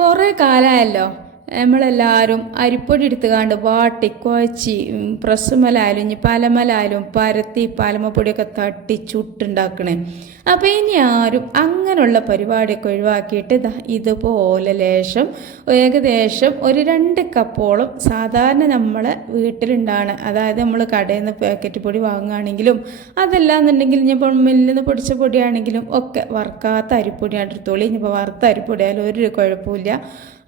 കുറേ കാലമായല്ലോ നമ്മളെല്ലാവരും അരിപ്പൊടി എടുത്തുകാണ്ട് വാട്ടി കുഴച്ചി പ്രസ്സുമലായാലും ഇനി പലമലായാലും പരത്തി പലമപ്പൊടിയൊക്കെ തട്ടി ചുട്ടുണ്ടാക്കണേ. അപ്പോൾ ഇനി ആരും അങ്ങനെയുള്ള പരിപാടിയൊക്കെ ഒഴിവാക്കിയിട്ട് ഇതുപോലെ ലേശം ഏകദേശം ഒരു രണ്ട് കപ്പോളം സാധാരണ നമ്മൾ വീട്ടിലുണ്ടാണ്. അതായത് നമ്മൾ കടയിൽ നിന്ന് പാക്കറ്റ് പൊടി വാങ്ങുകയാണെങ്കിലും അതല്ലാന്നുണ്ടെങ്കിൽ ഇനിയിപ്പോൾ മില്ലിൽ നിന്ന് പൊടിച്ച പൊടിയാണെങ്കിലും ഒക്കെ വറുക്കാത്ത അരിപ്പൊടിയാണ് എടുത്തോളി. ഇനിയിപ്പോൾ വറുത്ത അരിപ്പൊടിയായാലും ഒരു കുഴപ്പമില്ല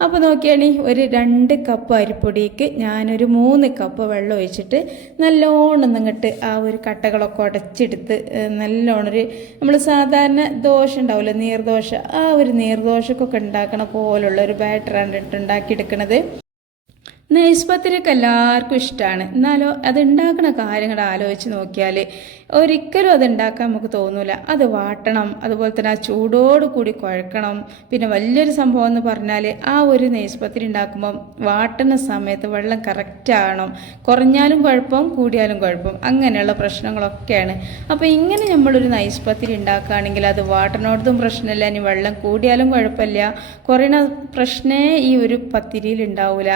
അപ്പോൾ നോക്കിയാണി ഒരു രണ്ട് കപ്പ് അരിപ്പൊടിക്ക് ഞാനൊരു മൂന്ന് കപ്പ് വെള്ളം ഒഴിച്ചിട്ട് നല്ലോണം നിങ്ങട്ട് ആ ഒരു കട്ടകളൊക്കെ ഉടച്ചെടുത്ത് നല്ലോണം ഒരു നമ്മൾ സാധാരണ ദോശ ഉണ്ടാവില്ല നീർദോശ ആ ഒരു നീർദോശക്കൊക്കെ ഉണ്ടാക്കണ പോലുള്ള ഒരു ബാറ്ററാണ് ഇട്ട് ഉണ്ടാക്കിയെടുക്കണത്. പത്തിരിയൊക്കെ എല്ലാവർക്കും ഇഷ്ടമാണ് എന്നാലോ അത് ഉണ്ടാക്കുന്ന കാര്യങ്ങൾ ആലോചിച്ച് നോക്കിയാൽ ഒരിക്കലും അത് ഉണ്ടാക്കാൻ നമുക്ക് തോന്നൂല. അത് വാട്ടണം അതുപോലെ തന്നെ ആ ചൂടോട് കൂടി കുഴക്കണം. പിന്നെ വലിയൊരു സംഭവം എന്ന് പറഞ്ഞാൽ ആ ഒരു നെയ്സ് ഉണ്ടാക്കുമ്പം വാട്ടുന്ന സമയത്ത് വെള്ളം കറക്റ്റ് ആകണം കുറഞ്ഞാലും കുഴപ്പം കൂടിയാലും കുഴപ്പം. അങ്ങനെയുള്ള പ്രശ്നങ്ങളൊക്കെയാണ്. അപ്പോൾ ഇങ്ങനെ നമ്മളൊരു നൈസ് ഉണ്ടാക്കുകയാണെങ്കിൽ അത് വാട്ടണോടത്തും പ്രശ്നമില്ല. ഇനി വെള്ളം കൂടിയാലും കുഴപ്പമില്ല. കുറയണ പ്രശ്നമേ ഈ ഒരു പത്തിരിയിൽ ഉണ്ടാവില്ല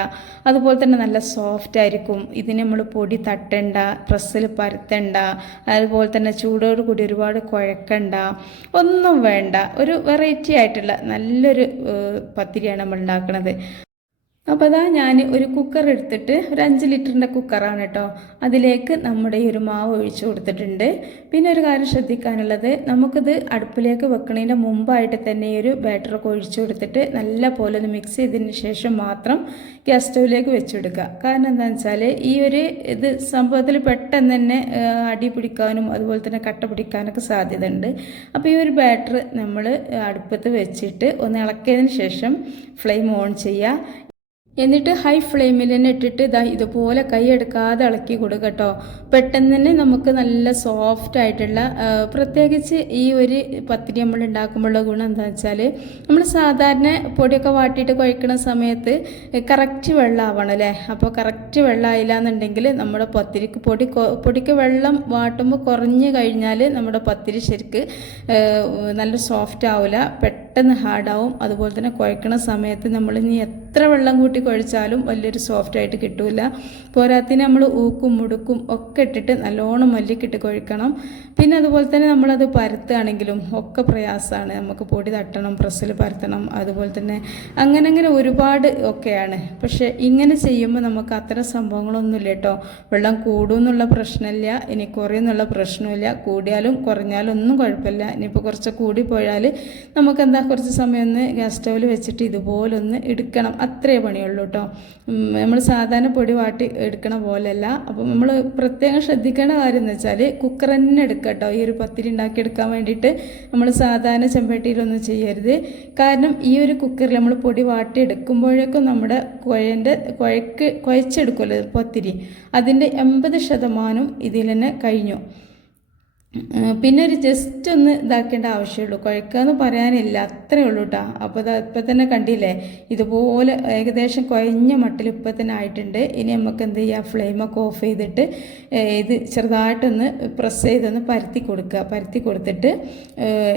അതുപോലെ തന്നെ നല്ല സോഫ്റ്റ് ആയിരിക്കും. ഇതിന് നമ്മൾ പൊടി തട്ടണ്ട പ്രസ്സിൽ പരത്തണ്ട അതുപോലെ തന്നെ ചൂടോട് കൂടി ഒരുപാട് കുഴക്കണ്ട ഒന്നും വേണ്ട. ഒരു വെറൈറ്റി ആയിട്ടുള്ള നല്ലൊരു പത്തിരിയാണ് നമ്മൾ ഉണ്ടാക്കുന്നത് അപ്പോൾ അതാ ഞാൻ ഒരു കുക്കർ എടുത്തിട്ട് ഒരു അഞ്ച് ലിറ്ററിന്റെ കുക്കറാണ് കേട്ടോ അതിലേക്ക് നമ്മുടെ ഈ ഒരു മാവ് ഒഴിച്ചു കൊടുത്തിട്ടുണ്ട്. പിന്നെ ഒരു കാര്യം ശ്രദ്ധിക്കാനുള്ളത് നമുക്കിത് അടുപ്പിലേക്ക് വെക്കുന്നതിന്റെ മുമ്പായിട്ട് തന്നെ ഈ ഒരു ബാറ്ററൊക്കെ ഒഴിച്ചു കൊടുത്തിട്ട് നല്ല പോലെ ഒന്ന് മിക്സ് ചെയ്തതിന് ശേഷം മാത്രം ഗ്യാസ് സ്റ്റൗവിലേക്ക് വെച്ചെടുക്കുക. കാരണം എന്താണെന്ന് വെച്ചാൽ ഈ ഒരു ഇത് സംഭവത്തിൽ പെട്ടെന്ന് തന്നെ അടി പിടിക്കാനും അതുപോലെ തന്നെ കട്ട പിടിക്കാനൊക്കെ സാധ്യത ഉണ്ട് അപ്പോൾ ഈ ഒരു ബാറ്റർ നമ്മൾ അടുപ്പത്ത് വെച്ചിട്ട് ഒന്ന് ഇളക്കിയതിന് ശേഷം ഫ്ലെയിം ഓൺ ചെയ്യുക. എന്നിട്ട് ഹൈ ഫ്ലെയിമിൽ തന്നെ ഇട്ടിട്ട് ഇതാ ഇതുപോലെ കൈ എടുക്കാതെ ഇളക്കി കൊടുക്കുക കേട്ടോ. പെട്ടെന്ന് തന്നെ നമുക്ക് നല്ല സോഫ്റ്റ് ആയിട്ടുള്ള പ്രത്യേകിച്ച് ഈ ഒരു പത്തിരി നമ്മൾ ഉണ്ടാക്കുമ്പോഴുള്ള ഗുണം എന്താ വെച്ചാൽ നമ്മൾ സാധാരണ പൊടിയൊക്കെ വാട്ടിയിട്ട് കുഴക്കുന്ന സമയത്ത് കറക്റ്റ് വെള്ളമാവണം അല്ലേ? അപ്പോൾ കറക്റ്റ് വെള്ളമായില്ല എന്നുണ്ടെങ്കിൽ നമ്മുടെ പത്തിരിക്ക് പൊടി പൊടിക്ക് വെള്ളം വാട്ടുമ്പോൾ കുറഞ്ഞ് കഴിഞ്ഞാൽ നമ്മുടെ പത്തിരി ശരിക്ക് നല്ല സോഫ്റ്റ് ആവില്ല പെട്ടെന്ന് ഹാർഡാവും അതുപോലെ തന്നെ കുഴക്കുന്ന സമയത്ത് നമ്മൾ ഇനി എത്ര വെള്ളം കൂട്ടി കുഴച്ചാലും വലിയൊരു സോഫ്റ്റ് ആയിട്ട് കിട്ടൂല. പോരാത്തിന് നമ്മൾ ഊക്കും മുടുക്കും ഒക്കെ ഇട്ടിട്ട് നല്ലോണം മല്ലിക്കിട്ട് കുഴക്കണം. പിന്നെ അതുപോലെ തന്നെ നമ്മളത് പരത്തുകയാണെങ്കിലും ഒക്കെ പ്രയാസമാണ്. നമുക്ക് പൊടി തട്ടണം പ്രസ്സിൽ പരത്തണം അതുപോലെ തന്നെ അങ്ങനെ അങ്ങനെ ഒരുപാട് ഒക്കെയാണ്. പക്ഷേ ഇങ്ങനെ ചെയ്യുമ്പോൾ നമുക്ക് അത്തരം സംഭവങ്ങളൊന്നുമില്ല കേട്ടോ. വെള്ളം കൂടുമെന്നുള്ള പ്രശ്നമില്ല ഇനി കുറയുന്നുള്ള പ്രശ്നമില്ല. കൂടിയാലും കുറഞ്ഞാലും ഒന്നും കുഴപ്പമില്ല. ഇനിയിപ്പോൾ കുറച്ച് കൂടി പോയാൽ നമുക്ക് എന്താ കുറച്ച് സമയം ഒന്ന് ഗ്യാസ് സ്റ്റൗവിൽ വെച്ചിട്ട് ഇതുപോലൊന്ന് എടുക്കണം. അത്രേ പണിയുള്ളൂ. കേട്ടോ നമ്മൾ സാധാരണ പൊടി വാട്ടി എടുക്കണ പോലെയല്ല. അപ്പം നമ്മൾ പ്രത്യേകം ശ്രദ്ധിക്കേണ്ട കാര്യം എന്ന് വെച്ചാൽ കുക്കർ തന്നെ എടുക്കുക കേട്ടോ ഈ ഒരു പത്തിരി ഉണ്ടാക്കി എടുക്കാൻ വേണ്ടിയിട്ട് നമ്മൾ സാധാരണ ചെമ്പട്ടിയിലൊന്നും ചെയ്യരുത്. കാരണം ഈ ഒരു കുക്കറിൽ നമ്മൾ പൊടി വാട്ടി എടുക്കുമ്പോഴേക്കും നമ്മുടെ കുഴന്റെ കുഴക്ക് കുഴച്ചെടുക്കുമല്ലോ പത്തിരി. അതിന്റെ എൺപത് ശതമാനം ഇതിൽ തന്നെ കഴിഞ്ഞു. പിന്നെ ഒരു ജസ്റ്റ് ഒന്ന് ഇതാക്കേണ്ട ആവശ്യമുള്ളൂ. കുഴക്കാന്ന് പറയാനില്ല. അത്രേ ഉള്ളൂ കേട്ടോ അപ്പോൾ ഇത് ഇപ്പം തന്നെ കണ്ടില്ലേ? ഇതുപോലെ ഏകദേശം കുഴഞ്ഞ മട്ടിൽ ഇപ്പം തന്നെ ആയിട്ടുണ്ട്. ഇനി നമുക്ക് എന്ത് ചെയ്യുക ഫ്ലെയിമൊക്കെ ഓഫ് ചെയ്തിട്ട് ഇത് ചെറുതായിട്ടൊന്ന് പ്രസ് ചെയ്തൊന്ന് പരത്തി കൊടുക്കുക പരത്തി കൊടുത്തിട്ട്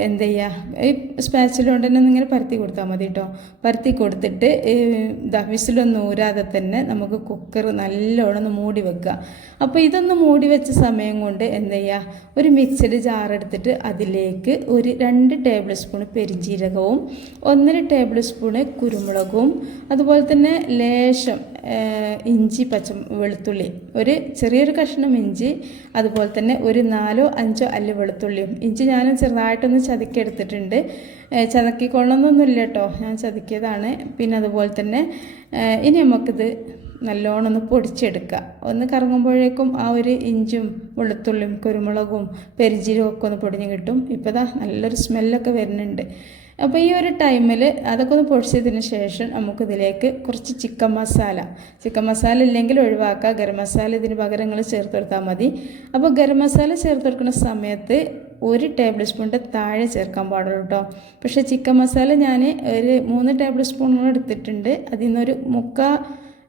എന്ത് ചെയ്യുക ഈ സ്പാച്ചിലുകൊണ്ട് തന്നെ ഇങ്ങനെ പരത്തി കൊടുത്താൽ മതി കേട്ടോ പരത്തി കൊടുത്തിട്ട് ഇതാ ഊരാതെ തന്നെ നമുക്ക് കുക്കർ നല്ലോണം ഒന്ന് മൂടി വെക്കുക അപ്പോൾ ഇതൊന്ന് മൂടി വെച്ച സമയം കൊണ്ട് എന്ത് ചെയ്യുക ഒരു മിക്സഡ് ജാറെടുത്തിട്ട് അതിലേക്ക് ഒരു രണ്ട് ടേബിൾ സ്പൂൺ പെരിഞ്ജീരകവും ഒന്നര ടേബിൾ സ്പൂണ് കുരുമുളകും അതുപോലെ തന്നെ ലേശം ഇഞ്ചി പച്ച വെളുത്തുള്ളി ഒരു ചെറിയൊരു കഷ്ണം ഇഞ്ചി അതുപോലെ തന്നെ ഒരു നാലോ അഞ്ചോ അല്ലി വെളുത്തുള്ളിയും. ഇഞ്ചി ഞാൻ ചെറുതായിട്ടൊന്ന് ചതുക്കിയെടുത്തിട്ടുണ്ട്. ചതക്കിക്കൊള്ളണമെന്നൊന്നുമില്ല കേട്ടോ. ഞാൻ ചതുക്കിയതാണ്. പിന്നെ അതുപോലെ തന്നെ ഇനി നമുക്കിത് നല്ലോണം ഒന്ന് പൊടിച്ചെടുക്കുക ഒന്ന് കറങ്ങുമ്പോഴേക്കും ആ ഒരു ഇഞ്ചും വെളുത്തുള്ളിയും കുരുമുളകും പെരിഞ്ചീരവും ഒക്കെ ഒന്ന് പൊടിഞ്ഞ് കിട്ടും. ഇപ്പോൾ ദാ നല്ലൊരു സ്മെല്ലൊക്കെ വരുന്നുണ്ട്. അപ്പോൾ ഈ ഒരു ടൈമിൽ അതൊക്കെ ഒന്ന് പൊടിച്ചതിന് ശേഷം നമുക്കിതിലേക്ക് കുറച്ച് ചിക്കൻ മസാല. ചിക്കൻ മസാല ഇല്ലെങ്കിൽ ഒഴിവാക്കുക ഗരം മസാല ഇതിന് പകരം നിങ്ങൾ ചേർത്ത് കൊടുത്താൽ മതി. അപ്പോൾ ഗരം മസാല ചേർത്ത് കൊടുക്കുന്ന സമയത്ത് ഒരു ടേബിൾ സ്പൂണിന്റെ താഴെ ചേർക്കാൻ പാടുള്ളൂ കേട്ടോ പക്ഷേ ചിക്കൻ മസാല ഞാൻ ഒരു മൂന്ന് ടേബിൾ സ്പൂണോളം എടുത്തിട്ടുണ്ട്. അതിൽ നിന്നൊരു മുക്കാൽ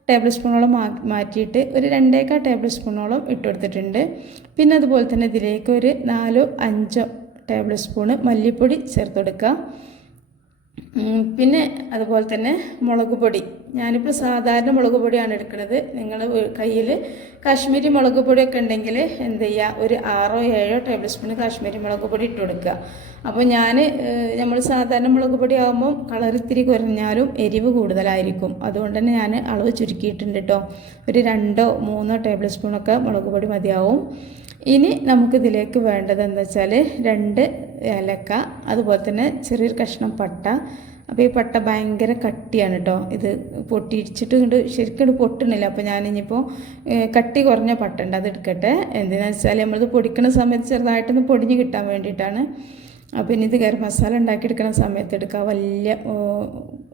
ടേബിൾ സ്പൂണോളം മാറ്റിയിട്ട് ഒരു രണ്ടേക്കാൾ ടേബിൾ സ്പൂണോളം ഇട്ട് കൊടുത്തിട്ടുണ്ട് പിന്നെ അതുപോലെ തന്നെ ഇതിലേക്ക് ഒരു നാലോ അഞ്ചോ ടേബിൾ സ്പൂണ് മല്ലിപ്പൊടി ചേർത്ത് കൊടുക്കുക പിന്നെ അതുപോലെ തന്നെ മുളക് പൊടി. ഞാനിപ്പോൾ സാധാരണ മുളക് പൊടിയാണ് എടുക്കുന്നത് നിങ്ങൾ കയ്യിൽ കാശ്മീരി മുളക് പൊടിയൊക്കെ ഉണ്ടെങ്കിൽ എന്ത് ചെയ്യുക ഒരു ആറോ ഏഴോ ടേബിൾ സ്പൂൺ കാശ്മീരി മുളക് പൊടി ഇട്ട് കൊടുക്കുക. അപ്പോൾ ഞാൻ നമ്മൾ സാധാരണ മുളക് പൊടി ആകുമ്പോൾ കളർ ഇത്തിരി കുറഞ്ഞാലും എരിവ് കൂടുതലായിരിക്കും. അതുകൊണ്ട് തന്നെ ഞാൻ അളവ് ചുരുക്കിയിട്ടുണ്ട് കേട്ടോ ഒരു രണ്ടോ മൂന്നോ ടേബിൾ സ്പൂണൊക്കെ മുളക് പൊടി മതിയാവും. ഇനി നമുക്കിതിലേക്ക് വേണ്ടത് എന്താ വെച്ചാൽ രണ്ട് ഏലക്ക അതുപോലെ തന്നെ ചെറിയൊരു കഷ്ണം പട്ട അപ്പോൾ ഈ പട്ട ഭയങ്കര കട്ടിയാണ് കേട്ടോ ഇത് പൊട്ടിയിടിച്ചിട്ട് ഇങ്ങോട്ട് ശരിക്കും ഇത് പൊട്ടണില്ല അപ്പോൾ ഞാനിപ്പോൾ കട്ടി കുറഞ്ഞ പട്ട ഉണ്ട് അത് എടുക്കട്ടെ. എന്തിനാണെന്ന് വെച്ചാൽ നമ്മളിത് പൊടിക്കുന്ന സമയത്ത് ചെറുതായിട്ടൊന്ന് പൊടിഞ്ഞ് കിട്ടാൻ വേണ്ടിയിട്ടാണ്. അപ്പോൾ ഇനി ഇത് ഗരം മസാല ഉണ്ടാക്കിയെടുക്കുന്ന സമയത്ത് എടുക്കുക വലിയ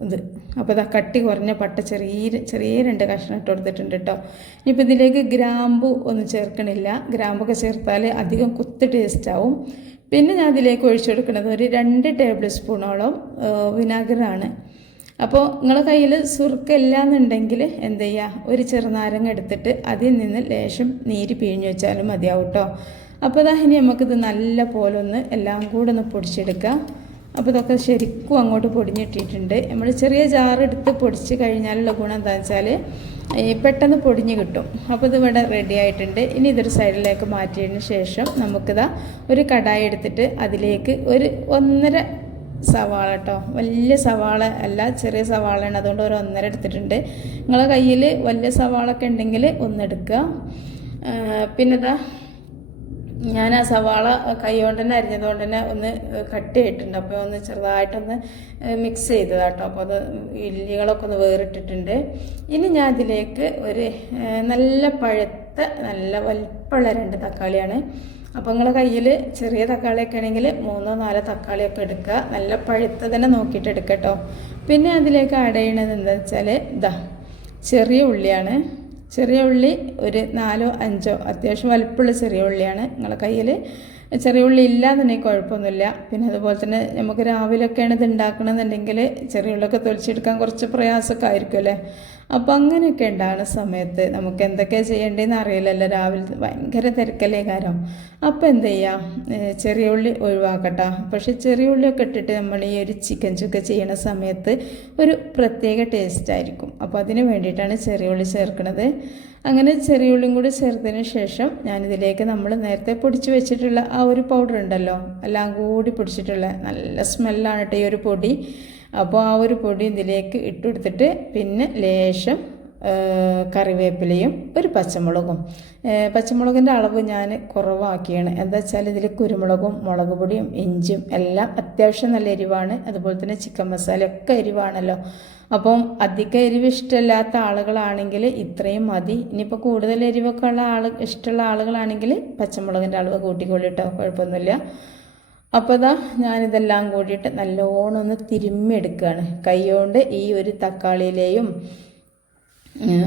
ഇത്. അപ്പോൾ ഇതാ കട്ടി കുറഞ്ഞ പട്ട ചെറിയ ചെറിയ രണ്ട് കഷ്ണം ഇട്ട് കൊടുത്തിട്ടുണ്ട് കേട്ടോ ഇനിയിപ്പോൾ ഇതിലേക്ക് ഗ്രാമ്പു ഒന്നും ചേർക്കണില്ല. ഗ്രാമ്പൊക്കെ ചേർത്താൽ അധികം കുത്ത് ടേസ്റ്റ് ആവും. പിന്നെ ഞാൻ ഇതിലേക്ക് ഒഴിച്ചു കൊടുക്കുന്നത് ഒരു രണ്ട് ടേബിൾ സ്പൂണോളം വിനാഗിറാണ്. അപ്പോൾ നിങ്ങളെ കയ്യിൽ സുർക്കല്ല എന്നുണ്ടെങ്കിൽ എന്ത് ചെയ്യുക ഒരു ചെറുനാരങ്ങ എടുത്തിട്ട് അതിൽ നിന്ന് ലേശം നീര് പിഴിഞ്ഞു വെച്ചാലും മതിയാവും കേട്ടോ അപ്പോൾ ഇനി നമുക്കിത് നല്ല പോലെ ഒന്ന് എല്ലാം കൂടെ ഒന്ന് പൊടിച്ചെടുക്കാം. അപ്പോൾ ഇതൊക്കെ ശരിക്കും അങ്ങോട്ട് പൊടിഞ്ഞിട്ടിട്ടുണ്ട് നമ്മൾ ചെറിയ ജാറെടുത്ത് പൊടിച്ച് കഴിഞ്ഞാലുള്ള ഗുണം എന്താണെന്ന് വെച്ചാൽ പെട്ടെന്ന് പൊടിഞ്ഞ് കിട്ടും. അപ്പോൾ ഇത് ഇവിടെ റെഡി ആയിട്ടുണ്ട്. ഇനി ഇതൊരു സൈഡിലേക്ക് മാറ്റിയതിന് ശേഷം നമുക്കിതാ ഒരു കടായി എടുത്തിട്ട് അതിലേക്ക് ഒരു ഒന്നര സവാള കേട്ടോ വലിയ സവാള അല്ല ചെറിയ സവാളയാണ്. അതുകൊണ്ട് ഒരു ഒന്നര എടുത്തിട്ടുണ്ട്. നിങ്ങളെ കയ്യിൽ വലിയ സവാള ഒക്കെ ഉണ്ടെങ്കിൽ ഒന്നെടുക്കുക പിന്നെ ഇതാ ഞാൻ ആ സവാള കൈ കൊണ്ട് തന്നെ അരിഞ്ഞതുകൊണ്ട് തന്നെ ഒന്ന് കട്ട് ചെയ്തിട്ടുണ്ട് അപ്പോൾ ഒന്ന് ചെറുതായിട്ടൊന്ന് മിക്സ് ചെയ്തതാണ് കേട്ടോ അപ്പോൾ അത് ഇല്ലികളൊക്കെ ഒന്ന് വേറിട്ടിട്ടുണ്ട്. ഇനി ഞാൻ ഇതിലേക്ക് ഒരു നല്ല പഴുത്ത നല്ല വലിപ്പമുള്ള രണ്ട് തക്കാളിയാണ്. അപ്പോൾ നിങ്ങളെ കയ്യിൽ ചെറിയ തക്കാളിയൊക്കെ ആണെങ്കിൽ മൂന്നോ നാലോ തക്കാളിയൊക്കെ എടുക്കുക. നല്ല പഴുത്ത തന്നെ നോക്കിയിട്ട് എടുക്കട്ടോ. കേട്ടോ പിന്നെ അതിലേക്ക് ആഡ് ചെയ്യണത് എന്താ വെച്ചാൽ ഇതാ ചെറിയ ഉള്ളിയാണ്. ചെറിയ ഉള്ളി ഒരു നാലോ അഞ്ചോ അത്യാവശ്യം വലുപ്പമുള്ള ചെറിയ ഉള്ളിയാണ് നിങ്ങളെ കയ്യിൽ ചെറിയ ഉള്ളി ഇല്ലാന്നുണ്ടെങ്കിൽ കുഴപ്പമൊന്നുമില്ല. പിന്നെ അതുപോലെ തന്നെ നമുക്ക് രാവിലെയൊക്കെയാണ് ഇത് ഉണ്ടാക്കണമെന്നുണ്ടെങ്കിൽ ചെറിയ ഉള്ളിയൊക്കെ തൊലിച്ചെടുക്കാൻ കുറച്ച് പ്രയാസമൊക്കെ ആയിരിക്കും അല്ലേ? അപ്പോൾ അങ്ങനെയൊക്കെ ഉണ്ടാകുന്ന സമയത്ത് നമുക്ക് എന്തൊക്കെ ചെയ്യേണ്ടതെന്ന് അറിയില്ലല്ലോ. രാവിലെ ഭയങ്കര തിരക്കല്ലേ കാരം അപ്പോൾ എന്ത് ചെയ്യാം? ചെറിയ ഉള്ളി ഒഴിവാക്കട്ടെ. പക്ഷേ ചെറിയ ഉള്ളിയൊക്കെ ഇട്ടിട്ട് നമ്മൾ ഈ ഒരു ചിക്കൻ ചുക്ക ചെയ്യണ സമയത്ത് ഒരു പ്രത്യേക ടേസ്റ്റ് ആയിരിക്കും. അപ്പോൾ അതിന് വേണ്ടിയിട്ടാണ് ചെറിയ ഉള്ളി ചേർക്കുന്നത് അങ്ങനെ ചെറിയ ഉള്ളിയും കൂടി ചേർത്തതിന് ശേഷം ഞാനിതിലേക്ക് നമ്മൾ നേരത്തെ പൊടിച്ച് വെച്ചിട്ടുള്ള ആ ഒരു പൗഡർ ഉണ്ടല്ലോ. എല്ലാം കൂടി പൊടിച്ചിട്ടുള്ള നല്ല സ്മെല്ലാണ് കേട്ടോ ഈ ഒരു പൊടി. അപ്പോൾ ആ ഒരു പൊടി ഇതിലേക്ക് ഇട്ടുകൊടുത്തിട്ട് പിന്നെ ലേശം കറിവേപ്പിലയും ഒരു പച്ചമുളകും. പച്ചമുളകിന്റെ അളവ് ഞാൻ കുറവാക്കിയാണ്. എന്താ വെച്ചാൽ ഇതിൽ കുരുമുളകും മുളക് പൊടിയും ഇഞ്ചും എല്ലാം അത്യാവശ്യം നല്ല എരിവാണ്. അതുപോലെ തന്നെ ചിക്കൻ മസാല ഒക്കെ എരിവാണല്ലോ. അപ്പം അധികം എരിവ് ഇഷ്ടമില്ലാത്ത ആളുകളാണെങ്കിൽ ഇത്രയും മതി. ഇനിയിപ്പോൾ കൂടുതൽ എരിവൊക്കെ ഉള്ള ആൾ ഇഷ്ടമുള്ള ആളുകളാണെങ്കിൽ പച്ചമുളകിന്റെ അളവ് കൂട്ടിക്കൊള്ളിട്ടോ കുഴപ്പമൊന്നുമില്ല. അപ്പോൾ ഇതാ ഞാനിതെല്ലാം കൂടിയിട്ട് നല്ലോണം ഒന്ന് തിരുമ്മിയെടുക്കുകയാണ് കൈകൊണ്ട് ഈ ഒരു തക്കാളിയിലെയും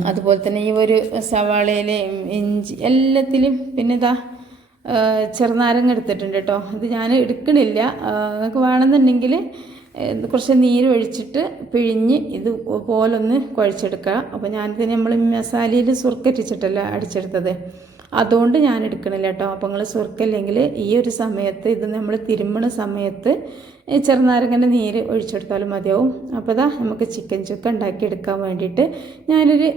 അതുപോലെ തന്നെ ഈ ഒരു സവാളയിലെയും ഇഞ്ചി എല്ലാത്തിലും പിന്നെ ഇതാ ചെറുനാരങ്ങ എടുത്തിട്ടുണ്ട് കേട്ടോ. ഇത് ഞാൻ എടുക്കണില്ല. നിങ്ങൾക്ക് വേണമെന്നുണ്ടെങ്കിൽ കുറച്ച് നീര് ഒഴിച്ചിട്ട് പിഴിഞ്ഞ് ഇത് പോലൊന്ന് കുഴച്ചെടുക്കുക അപ്പോൾ ഞാനിത് നമ്മൾ മസാലയിൽ സുർക്കറ്റിച്ചിട്ടല്ല അടിച്ചെടുത്തത്. അതുകൊണ്ട് ഞാൻ എടുക്കണില്ല കേട്ടോ. അപ്പോൾ നിങ്ങൾ സുർക്കില്ലെങ്കിൽ ഈ ഒരു സമയത്ത് ഇത് നമ്മൾ തിരുമ്മണ സമയത്ത് ചെറുനാരങ്ങന്റെ നീര് ഒഴിച്ചെടുത്താലും മതിയാവും. അപ്പോൾ ഇതാ നമുക്ക് ചിക്കൻ ചുക്ക ഉണ്ടാക്കിയെടുക്കാൻ വേണ്ടിയിട്ട് ഞാനൊരു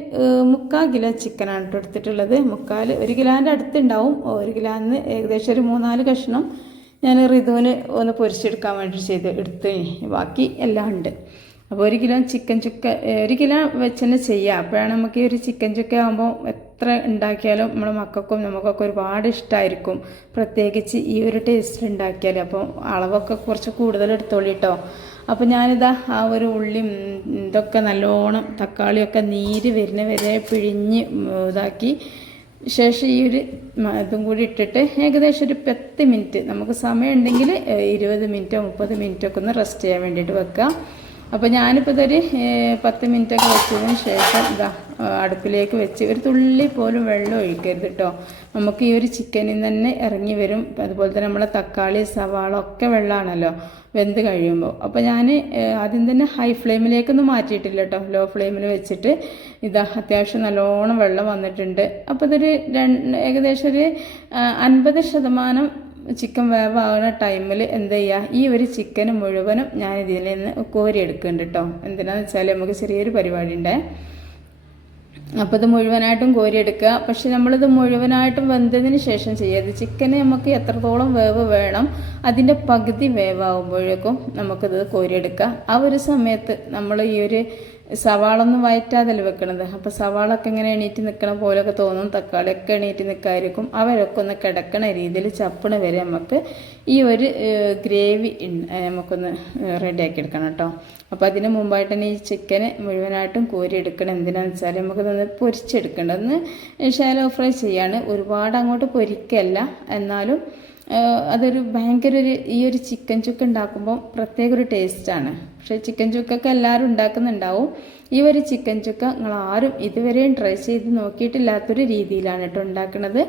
മുക്കാൽ കിലോ ചിക്കനാണ് എടുത്തിട്ടുള്ളത്. മുക്കാൽ ഒരു കിലോന്റെ അടുത്തുണ്ടാവും. ഒരു കിലോന്ന് ഏകദേശം ഒരു മൂന്നാൽ കഷ്ണം ഞാൻ ഋതുവിന് ഒന്ന് പൊരിച്ചെടുക്കാൻ വേണ്ടി ചെയ്ത് എടുത്ത് ബാക്കി എല്ലാം ഉണ്ട്. അപ്പോൾ ഒരു കിലോ ചിക്കൻ ചുക്ക ഒരു കിലോ വെച്ച് തന്നെ ചെയ്യാം. അപ്പോഴാണ് നമുക്ക് ഈ ഒരു ചിക്കൻ ചുക്ക ആകുമ്പോൾ എത്ര ഉണ്ടാക്കിയാലും നമ്മുടെ മക്കൾക്കും നമുക്കൊക്കെ ഒരുപാട് ഇഷ്ടമായിരിക്കും പ്രത്യേകിച്ച് ഈ ഒരു ടേസ്റ്റ് ഉണ്ടാക്കിയാൽ അപ്പോൾ അളവൊക്കെ കുറച്ച് കൂടുതൽ എടുത്തോളി കേട്ടോ അപ്പോൾ ഞാനിതാ ആ ഒരു ഉള്ളി ഇതൊക്കെ നല്ലോണം തക്കാളിയൊക്കെ നീര് വരുന്ന വരെ പിഴിഞ്ഞ് ഇതാക്കി. ശേഷം ഈ ഒരു ഇതും കൂടി ഇട്ടിട്ട് ഏകദേശം ഒരു പത്ത് മിനിറ്റ്. നമുക്ക് സമയമുണ്ടെങ്കിൽ ഇരുപത് മിനിറ്റോ മുപ്പത് മിനിറ്റോ ഒക്കെ ഒന്ന് റെസ്റ്റ് ചെയ്യാൻ വേണ്ടിയിട്ട് വെക്കാം. അപ്പോൾ ഞാനിപ്പോൾ ഇതൊരു പത്ത് മിനിറ്റൊക്കെ വെച്ചതിന് ശേഷം ഇതാ അടുപ്പിലേക്ക് വെച്ച് ഒരു തുള്ളി പോലും വെള്ളം ഒഴിക്കരുത് കേട്ടോ നമുക്ക് ഈ ഒരു ചിക്കനിൽ തന്നെ ഇറങ്ങി വരും. അതുപോലെ തന്നെ നമ്മളെ തക്കാളി സവാള ഒക്കെ വെള്ളമാണല്ലോ വെന്ത് കഴിയുമ്പോൾ അപ്പോൾ ഞാൻ ആദ്യം തന്നെ ഹൈ ഫ്ലെയിമിലേക്കൊന്നും മാറ്റിയിട്ടില്ല കേട്ടോ ലോ ഫ്ലെയിമിൽ വെച്ചിട്ട് ഇതാ അത്യാവശ്യം നല്ലോണം വെള്ളം വന്നിട്ടുണ്ട്. അപ്പോൾ ഇതൊരു ഏകദേശം ഒരു അൻപത് ശതമാനം ചിക്കൻ വേവാകുന്ന ടൈമിൽ എന്ത് ചെയ്യുക ഈ ഒരു ചിക്കൻ മുഴുവനും ഞാൻ ഇതിൽ നിന്ന് കോരി എടുക്കുന്നുണ്ട് കേട്ടോ എന്തിനാന്ന് വെച്ചാൽ നമുക്ക് ചെറിയൊരു പരിപാടി ഉണ്ട്. അപ്പോൾ ഇത് മുഴുവനായിട്ടും കോരിയെടുക്കുക. പക്ഷെ നമ്മളിത് മുഴുവനായിട്ടും വെന്തതിന് ശേഷം ചെയ്യരുത് ചിക്കന് നമുക്ക് എത്രത്തോളം വേവ് വേണം അതിന്റെ പകുതി വേവാകുമ്പോഴേക്കും നമുക്കിത് കോരിയെടുക്കാം ആ ഒരു സമയത്ത് നമ്മൾ ഈ ഒരു സവാള ഒന്നും വയറ്റാതല്ല വെക്കണത്? സവാള ഒക്കെ ഇങ്ങനെ എണീറ്റ് നിൽക്കണ പോലെയൊക്കെ തോന്നും. തക്കാളിയൊക്കെ എണീറ്റ് നിൽക്കായിരിക്കും അവരൊക്കെ ഒന്ന് കിടക്കണ രീതിയിൽ ചപ്പണ വരെ നമുക്ക് ഈ ഒരു ഗ്രേവി നമുക്കൊന്ന് റെഡിയാക്കി എടുക്കണം കേട്ടോ. അപ്പോൾ അതിന് മുമ്പായിട്ട് തന്നെ ഈ ചിക്കന് മുഴുവനായിട്ടും കോരി എടുക്കണം. എന്തിനാണെന്ന് വെച്ചാൽ നമുക്കിതൊന്ന് പൊരിച്ചെടുക്കണം ഒന്ന് ഷാലോ ഫ്രൈ ചെയ്യാണ്. ഒരുപാട് അങ്ങോട്ട് പൊരിക്കല്ല. എന്നാലും അതൊരു ഭയങ്കര ഒരു ഈ ഒരു ചിക്കൻ ചുക്ക് ഉണ്ടാക്കുമ്പോൾ പ്രത്യേക ഒരു ടേസ്റ്റാണ് പക്ഷേ ചിക്കൻ ചുക്കൊക്കെ എല്ലാവരും ഉണ്ടാക്കുന്നുണ്ടാവും. ഈ ഒരു ചിക്കൻ ചുക്ക നിങ്ങൾ ആരും ഇതുവരെയും ട്രൈ ചെയ്ത് നോക്കിയിട്ടില്ലാത്തൊരു രീതിയിലാണ് കേട്ടോ ഉണ്ടാക്കുന്നത്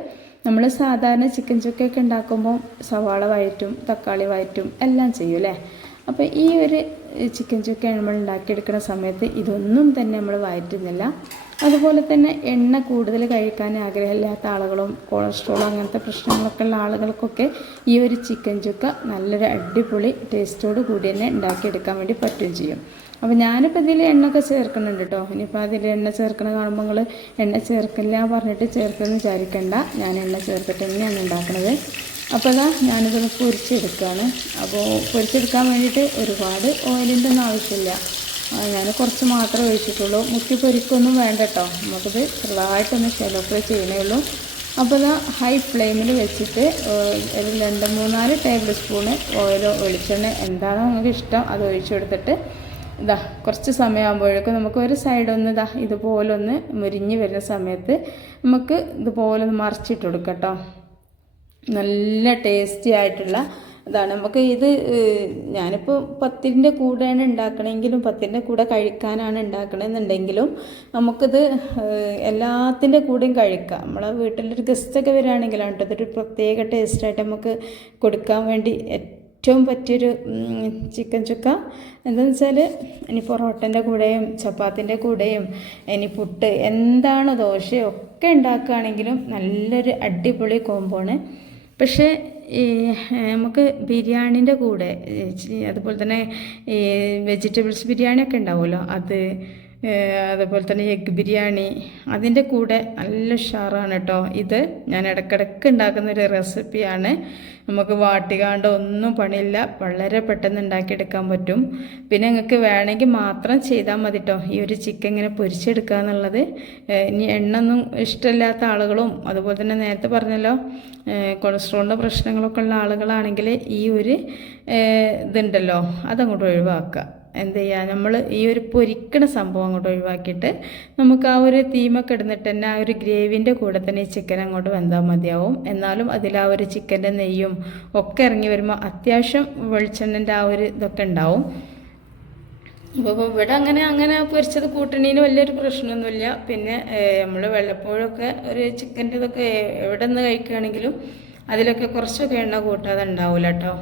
നമ്മൾ സാധാരണ ചിക്കൻ ചുക്കൊക്കെ ഉണ്ടാക്കുമ്പോൾ സവാള വയറ്റും തക്കാളി വയറ്റും എല്ലാം ചെയ്യും അല്ലേ? അപ്പോൾ ഈ ഒരു ചിക്കൻ ചുക്ക നമ്മൾ ഉണ്ടാക്കിയെടുക്കുന്ന സമയത്ത് ഇതൊന്നും തന്നെ നമ്മൾ വയറ്റുന്നില്ല. അതുപോലെ തന്നെ എണ്ണ കൂടുതൽ കഴിക്കാൻ ആഗ്രഹമില്ലാത്ത ആളുകളും കൊളസ്ട്രോൾ അങ്ങനത്തെ പ്രശ്നങ്ങളൊക്കെ ഉള്ള ആളുകൾക്കൊക്കെ ഈ ഒരു ചിക്കൻ ചുക്ക നല്ലൊരു അടിപൊളി ടേസ്റ്റോട് കൂടി തന്നെ ഉണ്ടാക്കിയെടുക്കാൻ വേണ്ടി പറ്റുകയും ചെയ്യും. അപ്പോൾ ഞാനിപ്പോൾ ഇതിൽ എണ്ണയൊക്കെ ചേർക്കുന്നുണ്ട് കേട്ടോ ഇനിയിപ്പോൾ അതിൽ എണ്ണ ചേർക്കണ കാണുമ്പോൾ നിങ്ങൾ എണ്ണ ചേർക്കില്ല പറഞ്ഞിട്ട് ചേർക്കുമെന്ന് വിചാരിക്കണ്ട. ഞാൻ എണ്ണ ചേർത്തിട്ട് തന്നെയാണ് ഉണ്ടാക്കുന്നത് അപ്പോൾ അതാ ഞാനിതൊന്ന് പൊരിച്ചെടുക്കുകയാണ് അപ്പോൾ പൊരിച്ചെടുക്കാൻ വേണ്ടിയിട്ട് ഒരുപാട് ഓയിലിന്റെ ഒന്നും ആവശ്യമില്ല. ഞാൻ കുറച്ച് മാത്രമേ ഒഴിച്ചിട്ടുള്ളൂ. മുക്കി പൊരിക്കൊന്നും വേണ്ട കേട്ടോ നമുക്കിത് ചെറുതായിട്ടൊന്ന് ഷെലോ ഫ്രൈ ചെയ്യണേ ഉള്ളൂ. അപ്പോൾ ഇത് ഹൈ ഫ്ലെയിമിൽ വെച്ചിട്ട് ഒരു രണ്ട് മൂന്നാൽ ടേബിൾ സ്പൂണ് ഓയിലോ വെളിച്ചെണ്ണ എന്താണോ നിങ്ങൾക്ക് ഇഷ്ടം അത് ഒഴിച്ചെടുത്തിട്ട് ഇതാ കുറച്ച് സമയമാകുമ്പോഴേക്കും നമുക്ക് ഒരു സൈഡൊന്ന് ഇതാ ഇതുപോലെ ഒന്ന് മുരിഞ്ഞ് വരുന്ന സമയത്ത് നമുക്ക് ഇതുപോലെ ഒന്ന് മറിച്ചിട്ട് കൊടുക്കാം കേട്ടോ. നല്ല ടേസ്റ്റി ആയിട്ടുള്ള അതാണ് നമുക്ക് ഇത് ഞാനിപ്പോൾ പത്തിന്റെ കൂടെയാണ് ഉണ്ടാക്കണമെങ്കിലും പത്തിന്റെ കൂടെ കഴിക്കാനാണ് ഉണ്ടാക്കണമെന്നുണ്ടെങ്കിലും നമുക്കിത് എല്ലാത്തിന്റെ കൂടെയും കഴിക്കാം. നമ്മളെ വീട്ടിലൊരു ഗസ്റ്റൊക്കെ വരികയാണെങ്കിലാണ് കേട്ടോ ഇതൊരു പ്രത്യേക ടേസ്റ്റായിട്ട് നമുക്ക് കൊടുക്കാൻ വേണ്ടി ഏറ്റവും പറ്റിയൊരു ചിക്കൻ ചുക്ക. എന്താണെന്ന് വെച്ചാൽ ഇനി പൊറോട്ടന്റെ കൂടെയും ചപ്പാത്തിന്റെ കൂടെയും ഇനി പുട്ട് എന്താണ് ദോശയൊക്കെ ഉണ്ടാക്കുകയാണെങ്കിലും നല്ലൊരു അടിപൊളി കോമ്പോണ് പക്ഷേ ഈ നമുക്ക് ബിരിയാണീന്റെ കൂടെ അതുപോലെ തന്നെ വെജിറ്റബിൾസ് ബിരിയാണിയൊക്കെ ഉണ്ടാവുമല്ലോ അത് അതുപോലെ തന്നെ എഗ് ബിരിയാണി. അതിന്റെ കൂടെ നല്ല ഉഷാറാണ് കേട്ടോ ഇത് ഞാൻ ഇടക്കിടക്ക് ഉണ്ടാക്കുന്ന ഒരു റെസിപ്പിയാണ് നമുക്ക് വാട്ടികാണ്ട് ഒന്നും പണിയില്ല. വളരെ പെട്ടെന്ന് ഉണ്ടാക്കിയെടുക്കാൻ പറ്റും. പിന്നെ നിങ്ങൾക്ക് വേണമെങ്കിൽ മാത്രം ചെയ്താൽ മതി കേട്ടോ ഈ ഒരു ചിക്കൻ ഇങ്ങനെ പൊരിച്ചെടുക്കുക എന്നുള്ളത്. ഇനി എണ്ണ ഒന്നും ഇഷ്ടമില്ലാത്ത ആളുകളും അതുപോലെ തന്നെ നേരത്തെ പറഞ്ഞല്ലോ കൊളസ്ട്രോളിന്റെ പ്രശ്നങ്ങളൊക്കെ ഉള്ള ആളുകളാണെങ്കിൽ ഈ ഒരു ഇതുണ്ടല്ലോ അതങ്ങോട്ട് ഒഴിവാക്കുക. എന്ത് ചെയ്യുക നമ്മൾ ഈ ഒരു പൊരിക്കണ സംഭവം അങ്ങോട്ട് ഒഴിവാക്കിയിട്ട് നമുക്ക് ആ ഒരു തീമൊക്കെ ഇടുന്നിട്ട് തന്നെ ആ ഒരു ഗ്രേവിന്റെ കൂടെ തന്നെ ഈ ചിക്കൻ അങ്ങോട്ട് വെന്താൽ മതിയാവും. എന്നാലും അതിൽ ആ ഒരു ചിക്കന്റെ നെയ്യും ഒക്കെ ഇറങ്ങി വരുമ്പോൾ അത്യാവശ്യം വെളിച്ചെണ്ണന്റെ ആ ഒരു ഇതൊക്കെ ഉണ്ടാവും അപ്പോൾ ഇവിടെ അങ്ങനെ അങ്ങനെ പൊരിച്ചത് കൂട്ടണീന് വലിയൊരു പ്രശ്നമൊന്നുമില്ല പിന്നെ നമ്മൾ വെള്ളപ്പോഴൊക്കെ ഒരു ചിക്കന്റെ ഇതൊക്കെ എവിടെ നിന്ന് കഴിക്കുകയാണെങ്കിലും അതിലൊക്കെ കുറച്ചൊക്കെ എണ്ണ കൂട്ടാതെ ഉണ്ടാവില്ല കേട്ടോ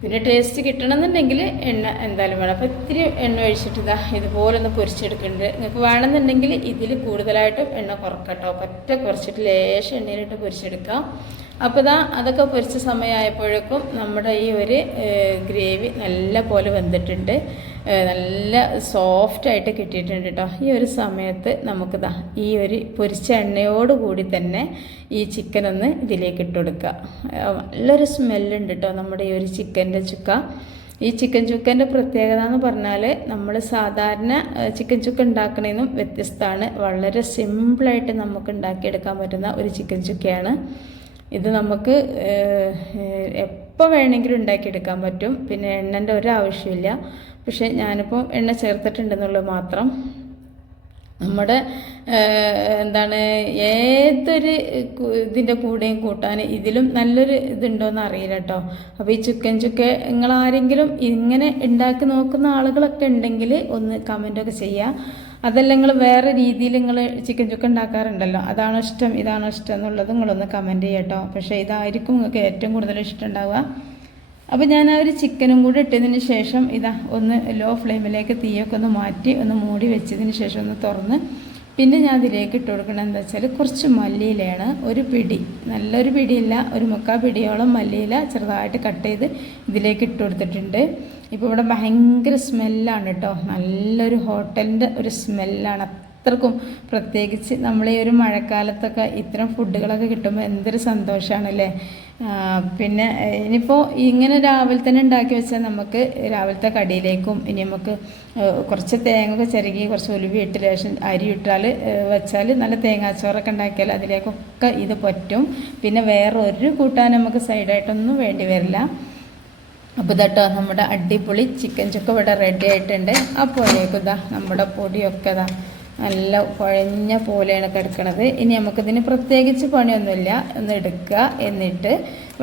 പിന്നെ ടേസ്റ്റ് കിട്ടണമെന്നുണ്ടെങ്കിൽ എണ്ണ എന്തായാലും വേണം. അപ്പോൾ ഇത്തിരി എണ്ണ ഒഴിച്ചിട്ട് ഇതാ ഇതുപോലെ ഒന്ന് പൊരിച്ചെടുക്കുന്നുണ്ട് നിങ്ങൾക്ക് വേണമെന്നുണ്ടെങ്കിൽ ഇതിൽ കൂടുതലായിട്ടും എണ്ണ കുറക്കട്ടോ. പറ്റ കുറച്ചിട്ട് ലേശം എണ്ണയിലിട്ട് പൊരിച്ചെടുക്കാം. അപ്പോൾ ഇതാ അതൊക്കെ പൊരിച്ച സമയമായപ്പോഴേക്കും നമ്മുടെ ഈ ഒരു ഗ്രേവി നല്ല പോലെ വെന്തിട്ടുണ്ട് നല്ല സോഫ്റ്റായിട്ട് കിട്ടിയിട്ടുണ്ട് കേട്ടോ ഈ ഒരു സമയത്ത് നമുക്കിതാ ഈ ഒരു പൊരിച്ച എണ്ണയോട് കൂടി തന്നെ ഈ ചിക്കൻ ഒന്ന് ഇതിലേക്ക് ഇട്ട് കൊടുക്കുക. നല്ലൊരു സ്മെല്ലുണ്ട് കേട്ടോ നമ്മുടെ ഈ ഒരു ചിക്കന്റെ ചുക്ക. ഈ ചിക്കൻ ചുക്കന്റെ പ്രത്യേകത എന്ന് പറഞ്ഞാൽ നമ്മൾ സാധാരണ ചിക്കൻ ചുക്ക ഉണ്ടാക്കണേന്നും വ്യത്യസ്തമാണ്. വളരെ സിമ്പിളായിട്ട് നമുക്ക് ഉണ്ടാക്കിയെടുക്കാൻ പറ്റുന്ന ഒരു ചിക്കൻ ചുക്കയാണ്. ഇത് നമുക്ക് എപ്പോൾ വേണമെങ്കിലും ഉണ്ടാക്കിയെടുക്കാൻ പറ്റും. പിന്നെ എണ്ണന്റെ ഒരു ആവശ്യമില്ല. പക്ഷേ ഞാനിപ്പോൾ എണ്ണ ചേർത്തിട്ടുണ്ടെന്നുള്ളത് മാത്രം നമ്മുടെ എന്താണ് ഏതൊരു ഇതിന്റെ കൂടെയും കൂട്ടാൻ ഇതിലും നല്ലൊരു ഇതുണ്ടോയെന്ന് അറിയില്ല കേട്ടോ. അപ്പോൾ ഈ ചുക്കൻ ചുക്ക നിങ്ങളാരെങ്കിലും ഇങ്ങനെ ഉണ്ടാക്കി നോക്കുന്ന ആളുകളൊക്കെ ഉണ്ടെങ്കിൽ ഒന്ന് കമന്റൊക്കെ ചെയ്യുക അതല്ല നിങ്ങൾ വേറെ രീതിയിൽ നിങ്ങൾ ചിക്കൻ ചുക്ക ഉണ്ടാക്കാറുണ്ടല്ലോ. അതാണോ ഇഷ്ടം ഇതാണോ ഇഷ്ടം എന്നുള്ളത് നിങ്ങളൊന്ന് കമന്റ് ചെയ്യട്ടോ പക്ഷേ ഇതായിരിക്കും നിങ്ങൾക്ക് ഏറ്റവും കൂടുതൽ ഇഷ്ടം ഉണ്ടാവുക അപ്പോൾ ഞാൻ ആ ഒരു ചിക്കനും കൂടി ഇട്ടതിന് ശേഷം ഇതാ ഒന്ന് ലോ ഫ്ലെയിമിലേക്ക് തീയൊക്കെ ഒന്ന് മാറ്റി ഒന്ന് മൂടി വെച്ചതിന് ശേഷം ഒന്ന് തുറന്ന് പിന്നെ ഞാൻ അതിലേക്ക് ഇട്ട് കൊടുക്കണം എന്താ വെച്ചാൽ കുറച്ച് മല്ലിയിലയാണ്. ഒരു പിടി നല്ലൊരു പിടിയില്ല ഒരു മുക്കാൽ പിടിയോളം മല്ലിയില ചെറുതായിട്ട് കട്ട് ചെയ്ത് ഇതിലേക്ക് ഇട്ട് കൊടുത്തിട്ടുണ്ട്. ഇപ്പോൾ ഇവിടെ ഭയങ്കര സ്മെല്ലാണ് കേട്ടോ നല്ലൊരു ഹോട്ടലിന്റെ ഒരു സ്മെല്ലാണ്. അത്രക്കും പ്രത്യേകിച്ച് നമ്മൾ ഈ ഒരു മഴക്കാലത്തൊക്കെ ഇത്തരം ഫുഡുകളൊക്കെ കിട്ടുമ്പോൾ എന്തൊരു സന്തോഷമാണല്ലേ പിന്നെ ഇനിയിപ്പോൾ ഇങ്ങനെ രാവിലെ തന്നെ ഉണ്ടാക്കി വെച്ചാൽ നമുക്ക് രാവിലത്തെ കടിയിലേക്കും ഇനി നമുക്ക് കുറച്ച് തേങ്ങ ഒക്കെ ചിരകി കുറച്ച് ഒലിവി ഇട്ട് ലേശം അരി ഇട്ടാൽ വെച്ചാൽ നല്ല തേങ്ങാച്ചോറൊക്കെ ഉണ്ടാക്കിയാൽ അതിലേക്കൊക്കെ ഇത് പറ്റും. പിന്നെ വേറെ ഒരു കൂട്ടാൻ നമുക്ക് സൈഡായിട്ടൊന്നും വേണ്ടി വരില്ല. അപ്പോൾ ഇതാട്ടോ നമ്മുടെ അടിപൊളി ചിക്കൻ ചുക്ക ഇവിടെ റെഡി ആയിട്ടുണ്ട്. അപ്പോഴേക്കും ഇതാ നമ്മുടെ പൊടിയൊക്കെ ഇതാ നല്ല കുഴഞ്ഞ പോലെയാണ് കിടക്കുന്നത് ഇനി നമുക്കിതിന് പ്രത്യേകിച്ച് പണിയൊന്നുമില്ല. ഒന്ന് എടുക്കുക എന്നിട്ട്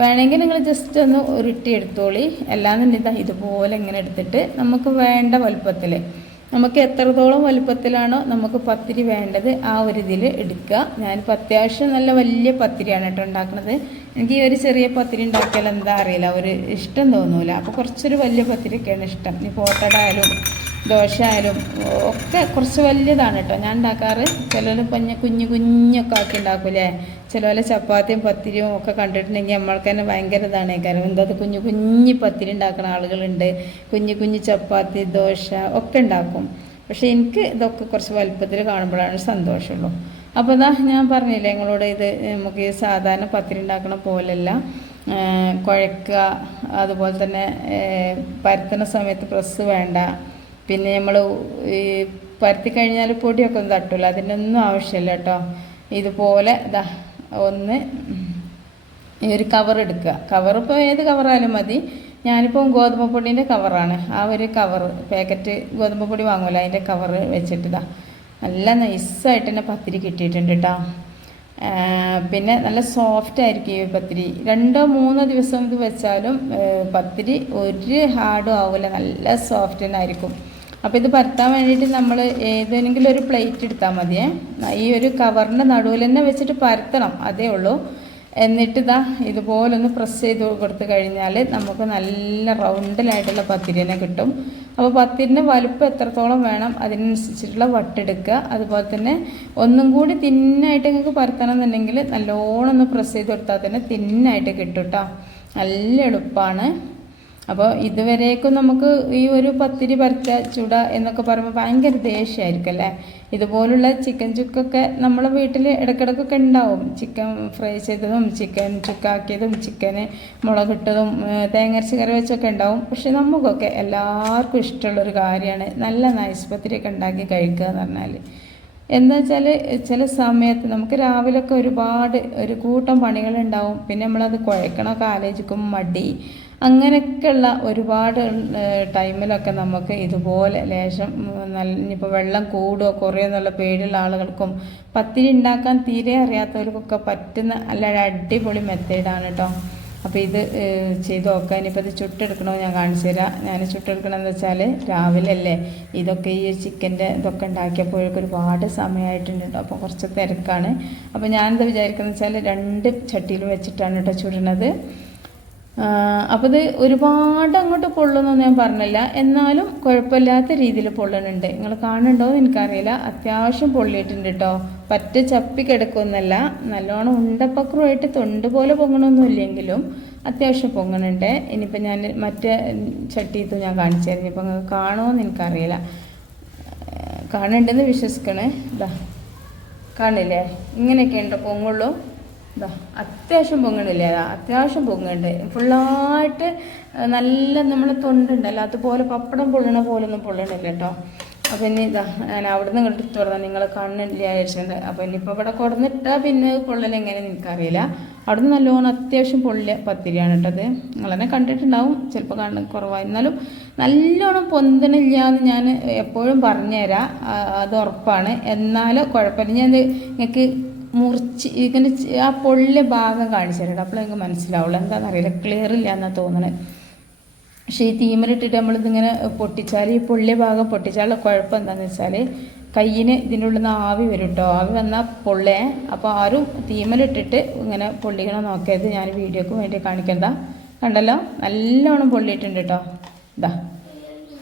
വേണമെങ്കിൽ നിങ്ങൾ ജസ്റ്റ് ഒന്ന് ഉരുട്ടി എടുത്തോളി. അല്ലാന്നുണ്ടെങ്കിൽ ഇതാ ഇതുപോലെ ഇങ്ങനെ എടുത്തിട്ട് നമുക്ക് വേണ്ട വലുപ്പത്തിൽ നമുക്ക് എത്രത്തോളം വലുപ്പത്തിലാണോ നമുക്ക് പത്തിരി വേണ്ടത് ആ ഒരു ഇതിൽ എടുക്കുക. ഞാനിപ്പോൾ അത്യാവശ്യം നല്ല വലിയ പത്തിരിയാണ് കേട്ടോ ഉണ്ടാക്കുന്നത്. എനിക്ക് ഈ ഒരു ചെറിയ പത്തിരി ഉണ്ടാക്കിയാൽ എന്താ അറിയില്ല ഒരു ഇഷ്ടം തോന്നൂല. അപ്പോൾ കുറച്ചൊരു വലിയ പത്തിരിയൊക്കെയാണ് ഇഷ്ടം. ഇനി പോട്ടടായാലും ദോശ ആയാലും ഒക്കെ കുറച്ച് വലിയതാണ് കേട്ടോ. ഞാൻ ഉണ്ടാക്കാറ് ചിലർ പഞ്ഞ കുഞ്ഞു കുഞ്ഞൊക്കെ ആക്കി ഉണ്ടാക്കൂലേ? ചിലവരെ ചപ്പാത്തിയും പത്തിരിയും ഒക്കെ കണ്ടിട്ടുണ്ടെങ്കിൽ നമ്മൾക്ക് തന്നെ ഭയങ്കര ഇതാണ്. കാരണം എന്താ കുഞ്ഞു കുഞ്ഞു പത്തിരി ഉണ്ടാക്കുന്ന ആളുകളുണ്ട്. കുഞ്ഞു കുഞ്ഞു ചപ്പാത്തി ദോശ ഒക്കെ ഉണ്ടാക്കും. പക്ഷേ എനിക്ക് ഇതൊക്കെ കുറച്ച് വലുപ്പത്തിൽ കാണുമ്പോഴാണ് സന്തോഷമുള്ളൂ. അപ്പോൾ ഇതാ ഞാൻ പറഞ്ഞില്ലേ നിങ്ങളോട് ഇത് നമുക്ക് സാധാരണ പത്തിരി ഉണ്ടാക്കണ പോലെയല്ല. കുഴക്കുക അതുപോലെ തന്നെ പരത്തുന്ന സമയത്ത് പ്രസ് വേണ്ട. പിന്നെ നമ്മൾ ഈ പരത്തി കഴിഞ്ഞാൽ പൊടിയൊക്കെ ഒന്നും തട്ടില്ല അതിനൊന്നും ആവശ്യമില്ല കേട്ടോ ഇതുപോലെ ഇതാ ഒന്ന് ഈ ഒരു കവർ എടുക്കുക. കവർ ഇപ്പോൾ ഏത് കവറായാലും മതി. ഞാനിപ്പോൾ ഗോതമ്പ് പൊടീന്റെ കവറാണ് ആ ഒരു കവർ പാക്കറ്റ് ഗോതമ്പ് പൊടി വാങ്ങുമല്ലോ അതിന്റെ കവർ വെച്ചിട്ട് ഇതാ നല്ല നൈസായിട്ട് തന്നെ പത്തിരി കിട്ടിയിട്ടുണ്ട് കേട്ടോ പിന്നെ നല്ല സോഫ്റ്റ് ആയിരിക്കും ഈ പത്തിരി. രണ്ടോ മൂന്നോ ദിവസം ഇത് വെച്ചാലും പത്തിരി ഒരു ഹാർഡും ആവില്ല നല്ല സോഫ്റ്റ് തന്നെ ആയിരിക്കും. അപ്പോൾ ഇത് പരത്താൻ വേണ്ടിയിട്ട് നമ്മൾ ഏതെങ്കിലും ഒരു പ്ലേറ്റ് എടുത്താൽ മതിയേ. ഈ ഒരു കവറിന്റെ നടുവിൽ തന്നെ വെച്ചിട്ട് പരത്തണം അതേ ഉള്ളൂ. എന്നിട്ട് ഇതാ ഇതുപോലൊന്ന് പ്രസ് ചെയ്ത് കൊടുത്ത് കഴിഞ്ഞാൽ നമുക്ക് നല്ല റൗണ്ടിലായിട്ടുള്ള പത്തിരിനെ കിട്ടും. അപ്പോൾ പത്തിരിന്റെ വലുപ്പം എത്രത്തോളം വേണം അതിനനുസരിച്ചിട്ടുള്ള വട്ടെടുക്കുക. അതുപോലെ തന്നെ ഒന്നും കൂടി തിന്നായിട്ട് നിങ്ങൾക്ക് പരത്തണം എന്നുണ്ടെങ്കിൽ നല്ലോണം ഒന്ന് പ്രസ് ചെയ്ത് കൊടുത്താൽ തന്നെ തിന്നായിട്ട് കിട്ടും കേട്ടോ നല്ല എളുപ്പമാണ് അപ്പോൾ ഇതുവരേക്കും നമുക്ക് ഈ ഒരു പത്തിരി പരത്ത ചുട എന്നൊക്കെ പറയുമ്പോൾ ഭയങ്കര ദേഷ്യമായിരിക്കും അല്ലേ? ഇതുപോലുള്ള ചിക്കൻ ചുക്കൊക്കെ നമ്മളെ വീട്ടിൽ ഇടയ്ക്കിടയ്ക്കൊക്കെ ഉണ്ടാവും. ചിക്കൻ ഫ്രൈ ചെയ്തതും ചിക്കൻ ചുക്കാക്കിയതും ചിക്കന് മുളകിട്ടതും തേങ്ങരച്ച് കറി വെച്ചൊക്കെ ഉണ്ടാവും. പക്ഷെ നമുക്കൊക്കെ എല്ലാവർക്കും ഇഷ്ടമുള്ളൊരു കാര്യമാണ് നല്ല നൈസ് പത്തിരിയൊക്കെ ഉണ്ടാക്കി കഴിക്കുക എന്ന് പറഞ്ഞാൽ എന്താ വെച്ചാൽ ചില സമയത്ത് നമുക്ക് രാവിലെയൊക്കെ ഒരുപാട് ഒരു കൂട്ടം പണികളുണ്ടാവും പിന്നെ നമ്മളത് കുഴക്കണമൊക്കെ ആലോചിക്കും മടി. അങ്ങനെയൊക്കെയുള്ള ഒരുപാട് ടൈമിലൊക്കെ നമുക്ക് ഇതുപോലെ ലേശം നല്ല ഇനിയിപ്പോൾ വെള്ളം കൂടുകയോ കുറയോ എന്നുള്ള പേടിയുള്ള ആളുകൾക്കും പത്തിരി ഉണ്ടാക്കാൻ തീരെ അറിയാത്തവർക്കൊക്കെ പറ്റുന്ന നല്ല അടിപൊളി മെത്തേഡാണ് കേട്ടോ അപ്പോൾ ഇത് ചെയ്ത് നോക്കാം. ഇനിയിപ്പോൾ ഇത് ചുട്ടെടുക്കണോ ഞാൻ കാണിച്ചു തരാം. ഞാൻ ചുട്ടെടുക്കണമെന്ന് വെച്ചാൽ രാവിലെ അല്ലേ ഇതൊക്കെ ഈ ചിക്കന്റെ ഇതൊക്കെ ഉണ്ടാക്കിയപ്പോഴേക്കും ഒരുപാട് സമയമായിട്ടുണ്ട് കേട്ടോ അപ്പോൾ കുറച്ച് തിരക്കാണ്. അപ്പോൾ ഞാനെന്താ വിചാരിക്കുന്നത് വെച്ചാൽ രണ്ട് ചട്ടിയിൽ വെച്ചിട്ടാണ് കേട്ടോ ചുടുന്നത് അപ്പോൾ ഇത് ഒരുപാട് അങ്ങോട്ട് പൊള്ളുന്നൊന്നും ഞാൻ പറഞ്ഞില്ല. എന്നാലും കുഴപ്പമില്ലാത്ത രീതിയിൽ പൊള്ളണുണ്ട് നിങ്ങൾ കാണുന്നുണ്ടോ എന്ന് എനിക്കറിയില്ല. അത്യാവശ്യം പൊള്ളിയിട്ടുണ്ട് കേട്ടോ പറ്റ ചപ്പി കിടക്കുമെന്നല്ല നല്ലോണം ഉണ്ടപ്പക്രമായിട്ട് തൊണ്ട് പോലെ പൊങ്ങണമൊന്നുമില്ലെങ്കിലും അത്യാവശ്യം പൊങ്ങണുണ്ട്. ഇനിയിപ്പോൾ ഞാൻ മറ്റേ ചട്ടിയത്ത് ഞാൻ കാണിച്ചു തരുന്നു ഇപ്പം നിങ്ങൾക്ക് കാണുമോ എനിക്കറിയില്ല. കാണുന്നുണ്ടെന്ന് വിശ്വസിക്കണേ. ഇതാ കാണില്ലേ? ഇങ്ങനെയൊക്കെ ഉണ്ടോ? പൊങ്ങുള്ളൂ? ഇതാ അത്യാവശ്യം പൊങ്ങണില്ലേ? അതാ അത്യാവശ്യം പൊങ്ങുന്നുണ്ട്. ഫുള്ളായിട്ട് നല്ല നമ്മൾ തൊണ്ടുണ്ടല്ലോ അതുപോലെ പപ്പടം പൊള്ളണ പോലെ ഒന്നും പൊള്ളണില്ല കേട്ടോ. അപ്പം ഇനി ഇതാ ഞാൻ അവിടെ നിന്ന് എടുത്തു പറഞ്ഞാൽ നിങ്ങൾ കണ്ണില്ല വിചാരിച്ചിട്ടുണ്ട് ഇനി ഇനിയിപ്പോൾ ഇവിടെ കൊടുന്നിട്ടാൽ പിന്നെ പൊള്ളൽ എങ്ങനെ എനിക്കറിയില്ല. അവിടെ നിന്ന് നല്ലോണം അത്യാവശ്യം പൊള്ളിയ പത്തിരിയാണ് കേട്ടത് നിങ്ങളെന്നെ കണ്ടിട്ടുണ്ടാവും. ചിലപ്പോൾ കണ്ണ് കുറവായി എന്നാലും നല്ലോണം പൊന്തണില്ല എന്ന് ഞാൻ എപ്പോഴും പറഞ്ഞുതരാം. അത് ഉറപ്പാണ്. എന്നാലും കുഴപ്പമില്ല. ഞാൻ നിങ്ങൾക്ക് മുറിച്ച് ഇങ്ങനെ ആ പൊള്ളിയ ഭാഗം കാണിച്ചു തരട്ടെ അപ്പോൾ നിങ്ങൾക്ക് മനസ്സിലാവുള്ളൂ. എന്താണെന്നറിയില്ല ക്ലിയർ ഇല്ല എന്നാണ് തോന്നണേ. പക്ഷേ ഈ തീമലിട്ടിട്ട് നമ്മളിതിങ്ങനെ പൊട്ടിച്ചാൽ ഈ പൊള്ളിയ ഭാഗം പൊട്ടിച്ചാലുള്ള കുഴപ്പം എന്താണെന്ന് വെച്ചാൽ കയ്യിന് ഇതിന്റെ ഉള്ളിൽ നിന്ന് ആവി വരും കേട്ടോ ആവി വന്നാൽ പൊള്ളേ. അപ്പോൾ ആരും തീമലിട്ടിട്ട് ഇങ്ങനെ പൊള്ളിക്കണം നോക്കിയത് ഞാൻ വീഡിയോക്ക് വേണ്ടി കാണിക്കണ്ട. കണ്ടല്ലോ? നല്ലോണം പൊള്ളിയിട്ടുണ്ട് കേട്ടോ ഇതാ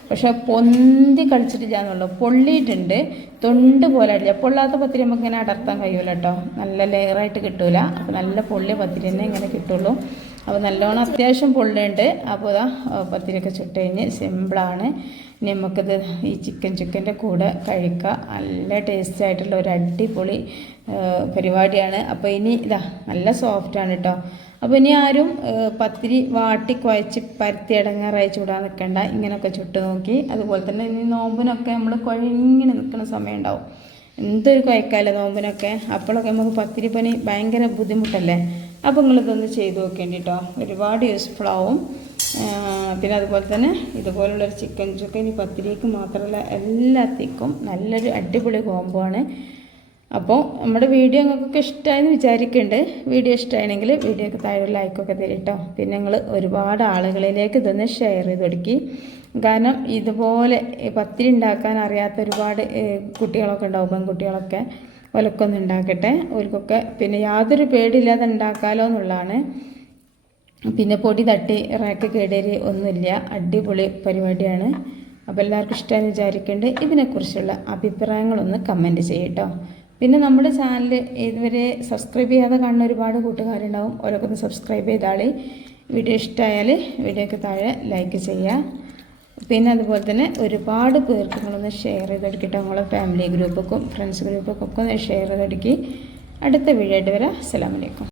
പക്ഷെ പൊന്തി കളിച്ചിട്ടില്ല എന്നുള്ളൂ. പൊള്ളിയിട്ടുണ്ട്. തൊണ്ട് പോലെ അടില്ല. പൊള്ളാത്ത പത്തിരി നമുക്ക് ഇങ്ങനെ അടർത്താൻ കഴിയൂല കേട്ടോ. നല്ല ലെയറായിട്ട് കിട്ടൂല. അപ്പോൾ നല്ല പൊള്ളിയ പത്തിരി തന്നെ ഇങ്ങനെ കിട്ടുള്ളൂ. അപ്പോൾ നല്ലോണം അത്യാവശ്യം പൊള്ളുണ്ട് അപ്പോൾ ഇതാ പത്തിരിയൊക്കെ ചുട്ട് കഴിഞ്ഞ് സിമ്പിളാണ് നമുക്കിത് ഈ ചിക്കൻ ചിക്കന്റെ കൂടെ കഴിക്കുക നല്ല ടേസ്റ്റ് ആയിട്ടുള്ള ഒരു അടിപൊളി പരിപാടിയാണ്. അപ്പോൾ ഇനി ഇതാ നല്ല സോഫ്റ്റാണ് കേട്ടോ അപ്പോൾ ഇനി ആരും പത്തിരി വാട്ടി കുഴച്ച് പരത്തി ഇടങ്ങാറായി ചൂടാൻ നിൽക്കണ്ട ഇങ്ങനെയൊക്കെ ചുട്ട് നോക്കി. അതുപോലെ തന്നെ ഇനി നോമ്പിനൊക്കെ നമ്മൾ കുഴങ്ങനെ നിൽക്കുന്ന സമയം ഉണ്ടാവും എന്തൊരു കുഴക്കാമല്ലേ നോമ്പിനൊക്കെ? അപ്പോഴൊക്കെ നമുക്ക് പത്തിരി പനി ഭയങ്കര ബുദ്ധിമുട്ടല്ലേ? അപ്പോൾ നിങ്ങളിതൊന്ന് ചെയ്ത് നോക്കേണ്ടി കേട്ടോ ഒരുപാട് യൂസ്ഫുൾ ആവും. പിന്നെ അതുപോലെ തന്നെ ഇതുപോലുള്ളൊരു ചിക്കൻ ചുക്കൻ ഈ പത്തിരിക്ക് മാത്രമല്ല എല്ലാത്തേക്കും നല്ലൊരു അടിപൊളി കോംബോ ആണ്. അപ്പോൾ നമ്മുടെ വീഡിയോ നിങ്ങൾക്കൊക്കെ ഇഷ്ടമായെന്ന് വിചാരിക്കുന്നുണ്ട് വീഡിയോ ഇഷ്ടമായെങ്കിൽ വീഡിയോക്ക് താഴെ ലൈക്കൊക്കെ തരും കേട്ടോ പിന്നെ നിങ്ങൾ ഒരുപാട് ആളുകളിലേക്ക് ഇതൊന്ന് ഷെയർ ചെയ്ത് കൊടുക്കി. കാരണം ഇതുപോലെ പത്തിരി ഉണ്ടാക്കാൻ അറിയാത്ത ഒരുപാട് കുട്ടികളൊക്കെ ഉണ്ടാവും പെൺകുട്ടികളൊക്കെ. ഒലക്കൊന്നുണ്ടാക്കട്ടെ ഓർക്കൊക്കെ പിന്നെ യാതൊരു പേടിയില്ലാതെ ഉണ്ടാക്കാമല്ലോ എന്നുള്ളതാണ്. പിന്നെ പൊടി തട്ടി റാക്ക് കേടേരി ഒന്നുമില്ല. അടിപൊളി പരിപാടിയാണ്. അപ്പോൾ എല്ലാവർക്കും ഇഷ്ടമെന്ന് വിചാരിക്കേണ്ട. ഇതിനെക്കുറിച്ചുള്ള അഭിപ്രായങ്ങളൊന്ന് കമന്റ് ചെയ്യട്ടോ. പിന്നെ നമ്മുടെ ചാനൽ ഇതുവരെ സബ്സ്ക്രൈബ് ചെയ്യാതെ കാണുന്ന ഒരുപാട് കൂട്ടുകാരുണ്ടാവും. ഓരോക്കെ ഒന്ന് സബ്സ്ക്രൈബ് ചെയ്താളി. വീഡിയോ ഇഷ്ടമായാൽ വീഡിയോക്ക് താഴെ ലൈക്ക് ചെയ്യുക പിന്നെ അതുപോലെ തന്നെ ഒരുപാട് പേർക്ക് നിങ്ങളൊന്ന് ഷെയർ ചെയ്തെടുക്കട്ടെ. നമ്മളെ ഫാമിലി ഗ്രൂപ്പൊക്കെ ഫ്രണ്ട്സ് ഗ്രൂപ്പൊക്കെ ഒന്ന് ഷെയർ ചെയ്തെടുക്കി. അടുത്ത വീഡിയോ ആയിട്ട് വരാം. അസ്സലാമലൈക്കും